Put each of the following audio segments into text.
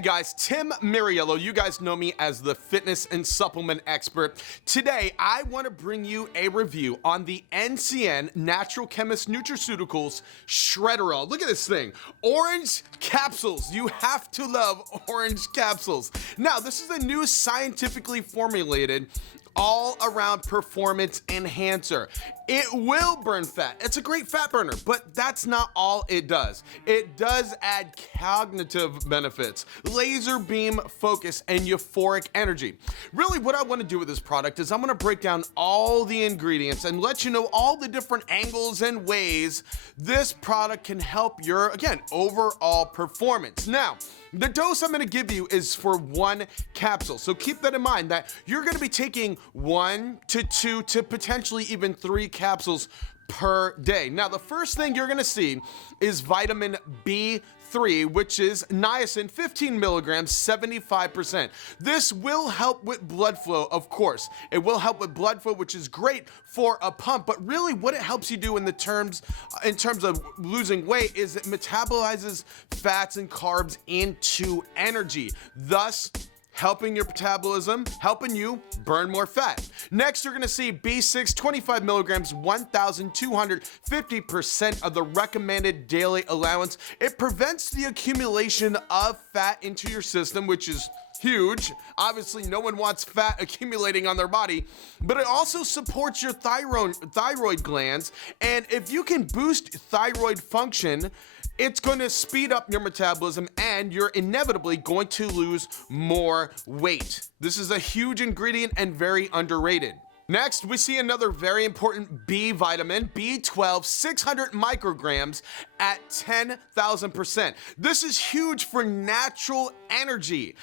guys, Tim Muriello. You guys know me as the fitness and supplement expert. Today, I want to bring you a review on the NCN Natural Chemist Nutraceuticals Shredderall. Look at this thing. Orange capsules. You have to love orange capsules. Now, this is a new scientifically formulated all-around performance enhancer. It will burn fat. It's a great fat burner, but that's not all it does. It does add cognitive benefits, laser beam focus, and euphoric energy. Really, what I want to do with this product is I'm going to break down all the ingredients and let you know all the different angles and ways this product can help your, again, overall performance. Now, the dose I'm going to give you is for 1 capsule. So keep that in mind that you're going to be taking 1 to 2 to potentially even 3 capsules per day. Now, the first thing you're going to see is vitamin B3, which is niacin, 15 milligrams, 75%. This will help with blood flow, of course. It will help with blood flow, which is great for a pump, but really what it helps you do in terms of losing weight is it metabolizes fats and carbs into energy, thus helping your metabolism, helping you burn more fat. Next, you're gonna see B6, 25 milligrams, 1,250% of the recommended daily allowance. It prevents the accumulation of fat into your system, which is huge. Obviously, no one wants fat accumulating on their body, but it also supports your thyroid glands. And if you can boost thyroid function, it's going to speed up your metabolism and you're inevitably going to lose more weight. This is a huge ingredient and very underrated. Next, we see another very important B vitamin, B12, 600 micrograms at 10,000%. This is huge for natural energy.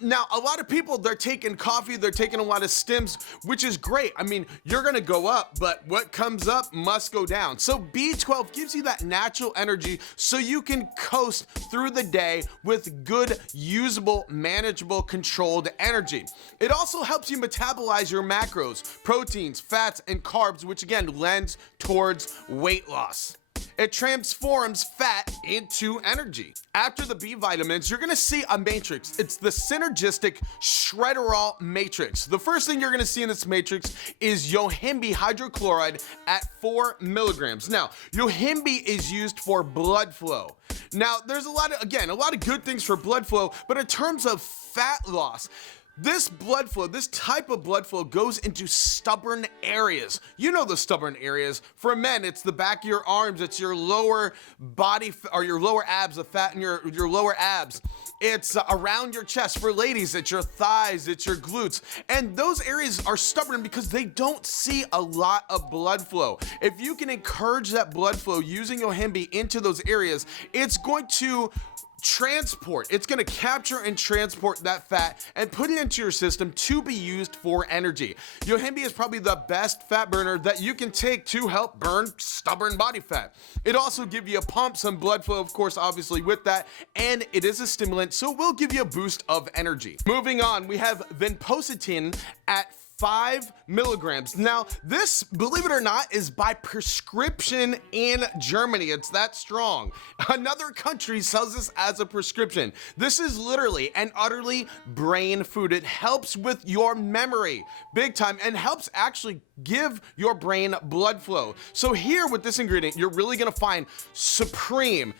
Now, a lot of people, they're taking coffee, they're taking a lot of stims, which is great. I mean, you're gonna go up, but what comes up must go down. So B12 gives you that natural energy so you can coast through the day with good, usable, manageable, controlled energy. It also helps you metabolize your macros, proteins, fats, and carbs, which again lends towards weight loss. It transforms fat into energy. After the B vitamins, you're gonna see a matrix. It's the synergistic Shredderall matrix. The first thing you're gonna see in this matrix is YOHIMBINE hydrochloride at 4 milligrams. Now, YOHIMBINE is used for blood flow. Now, there's a lot of good things for blood flow, but in terms of fat loss, this blood flow, this type of blood flow goes into stubborn areas. You know the stubborn areas. For men, it's the back of your arms, it's your lower body, or your lower abs, the fat in your lower abs. It's around your chest. For ladies, it's your thighs, it's your glutes. And those areas are stubborn because they don't see a lot of blood flow. If you can encourage that blood flow using YOHIMBINE into those areas, it's going to it's going to capture and transport that fat and put it into your system to be used for energy. YOHIMBINE is probably the best fat burner that you can take to help burn stubborn body fat. It also gives you a pump, some blood flow, of course, obviously with that, and it is a stimulant, so it will give you a boost of energy. Moving on, we have VINPOCETINE at 5 milligrams. Now, this, believe it or not, is by prescription in Germany. It's that strong. Another country sells this as a prescription. This is literally and utterly brain food. It helps with your memory big time and helps actually give your brain blood flow. So here with this ingredient, you're really gonna find supreme,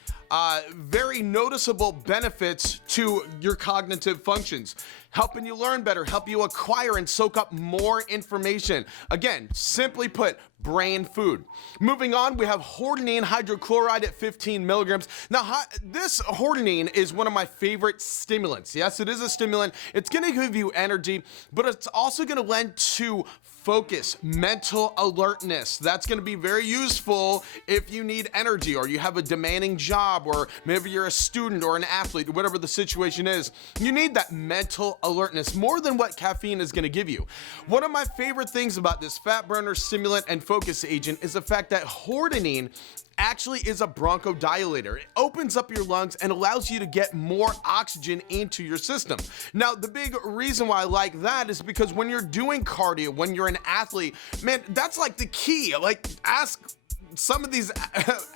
very noticeable benefits to your cognitive functions, helping you learn better, help you acquire and soak up more information. Again, simply put, brain food. Moving on, we have hordenine hydrochloride at 15 milligrams. Now, this hordenine is one of my favorite stimulants. Yes, it is a stimulant. It's gonna give you energy, but it's also gonna lend to focus, mental alertness. That's gonna be very useful if you need energy or you have a demanding job or maybe you're a student or an athlete, whatever the situation is. You need that mental alertness more than what caffeine is gonna give you. One of my favorite things about this fat burner stimulant and focus agent is the fact that hordenine actually is a bronchodilator. It opens up your lungs and allows you to get more oxygen into your system. Now, the big reason why I like that is because when you're doing cardio, when you're an athlete, man, that's like the key. Like, ask some of these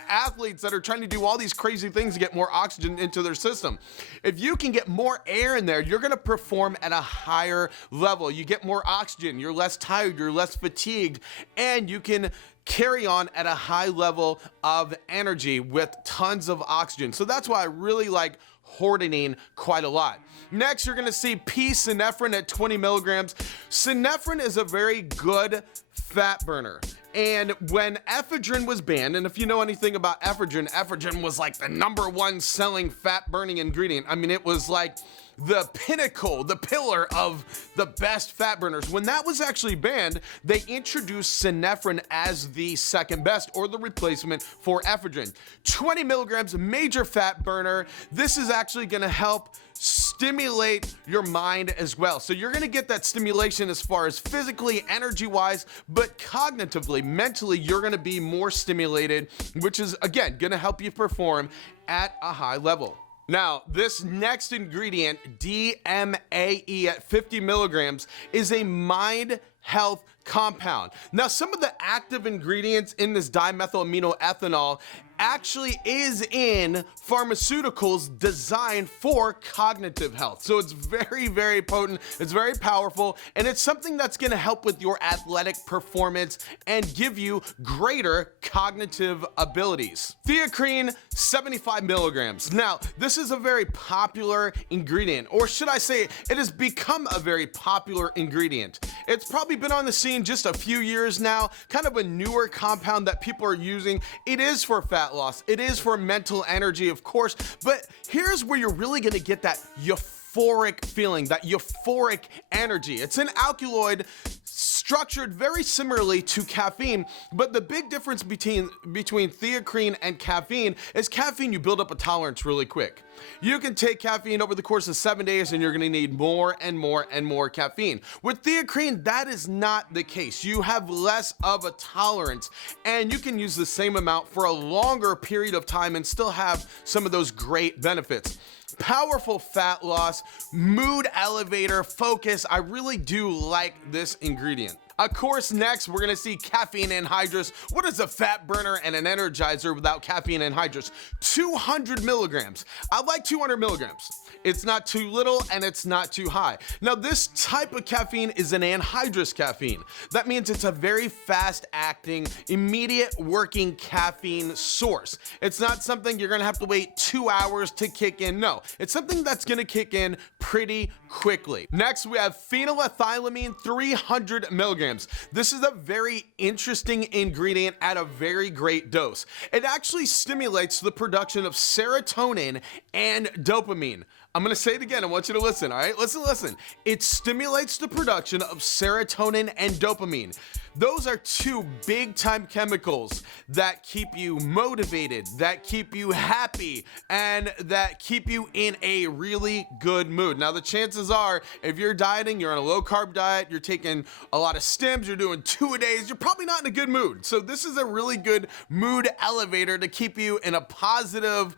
athletes that are trying to do all these crazy things to get more oxygen into their system. If you can get more air in there, you're gonna perform at a higher level. You get more oxygen, you're less tired, you're less fatigued, and you can carry on at a high level of energy with tons of oxygen. So that's why I really like hordenine quite a lot. Next, you're gonna see P-SYNEPHRINE at 20 milligrams. Synephrine is a very good fat burner. And when ephedrine was banned, and if you know anything about ephedrine, ephedrine was like the #1 selling fat burning ingredient. I mean, it was like the pinnacle, the pillar of the best fat burners. When that was actually banned, they introduced synephrine as the second best, or the replacement for ephedrine. 20 milligrams, major fat burner. This is actually gonna help stimulate your mind as well. So you're gonna get that stimulation as far as physically, energy-wise, but cognitively, mentally, you're gonna be more stimulated, which is, again, gonna help you perform at a high level. Now, this next ingredient, DMAE at 50 milligrams, is a mind health compound. Now, some of the active ingredients in this dimethylaminoethanol actually is in pharmaceuticals designed for cognitive health. So it's very, very potent, it's very powerful, and it's something that's gonna help with your athletic performance and give you greater cognitive abilities. THEACRINE, 75 milligrams. Now, this is a very popular ingredient, or should I say, it has become a very popular ingredient. It's probably been on the scene just a few years now, kind of a newer compound that people are using. It is for fat loss, it is for mental energy, of course, but here's where you're really gonna get that euphoric feeling, that euphoric energy. It's an alkaloid structured very similarly to caffeine, but the big difference between THEACRINE and caffeine is caffeine, you build up a tolerance really quick. You can take caffeine over the course of 7 days and you're gonna need more and more and more caffeine. With THEACRINE, that is not the case. You have less of a tolerance and you can use the same amount for a longer period of time and still have some of those great benefits. Powerful fat loss, mood elevator, focus. I really do like this ingredient. Of course, next we're gonna see caffeine anhydrous. What is a fat burner and an energizer without caffeine anhydrous? 200 milligrams. I like 200 milligrams. It's not too little and it's not too high. Now, this type of caffeine is an anhydrous caffeine. That means it's a very fast acting, immediate working caffeine source. It's not something you're gonna have to wait 2 hours to kick in. No, it's something that's gonna kick in pretty quickly. Next, we have phenylethylamine, 300 milligrams. This is a very interesting ingredient at a very great dose. It actually stimulates the production of serotonin and dopamine. I'm gonna say it again, I want you to listen, all right? Listen. It stimulates the production of serotonin and dopamine. Those are two big time chemicals that keep you motivated, that keep you happy, and that keep you in a really good mood. Now, the chances are, if you're dieting, you're on a low carb diet, you're taking a lot of stims, you're doing 2-a-days, you're probably not in a good mood. So this is a really good mood elevator to keep you in a positive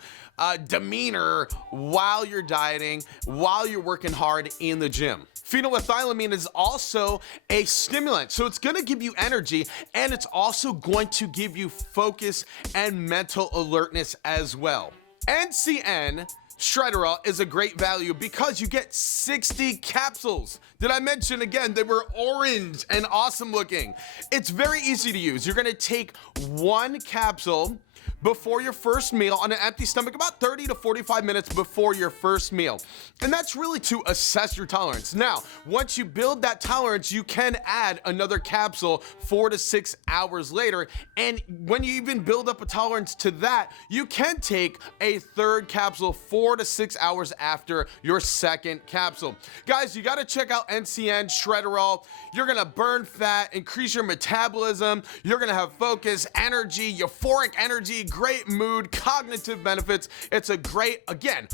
demeanor while you're dieting, while you're working hard in the gym. Phenylethylamine is also a stimulant, so it's gonna give you energy and it's also going to give you focus and mental alertness as well. NCN Shredderall is a great value because you get 60 capsules. Did I mention again, they were orange and awesome looking. It's very easy to use. You're gonna take 1 capsule before your first meal on an empty stomach, about 30 to 45 minutes before your first meal. And that's really to assess your tolerance. Now, once you build that tolerance, you can add another capsule 4 to 6 hours later. And when you even build up a tolerance to that, you can take a third capsule 4 to 6 hours after your second capsule. Guys, you gotta check out NCN Shredderall. You're gonna burn fat, increase your metabolism, you're gonna have focus, energy, euphoric energy, great mood, cognitive benefits. It's a great, again,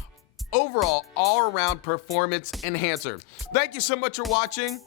overall, all-around performance enhancer. Thank you so much for watching.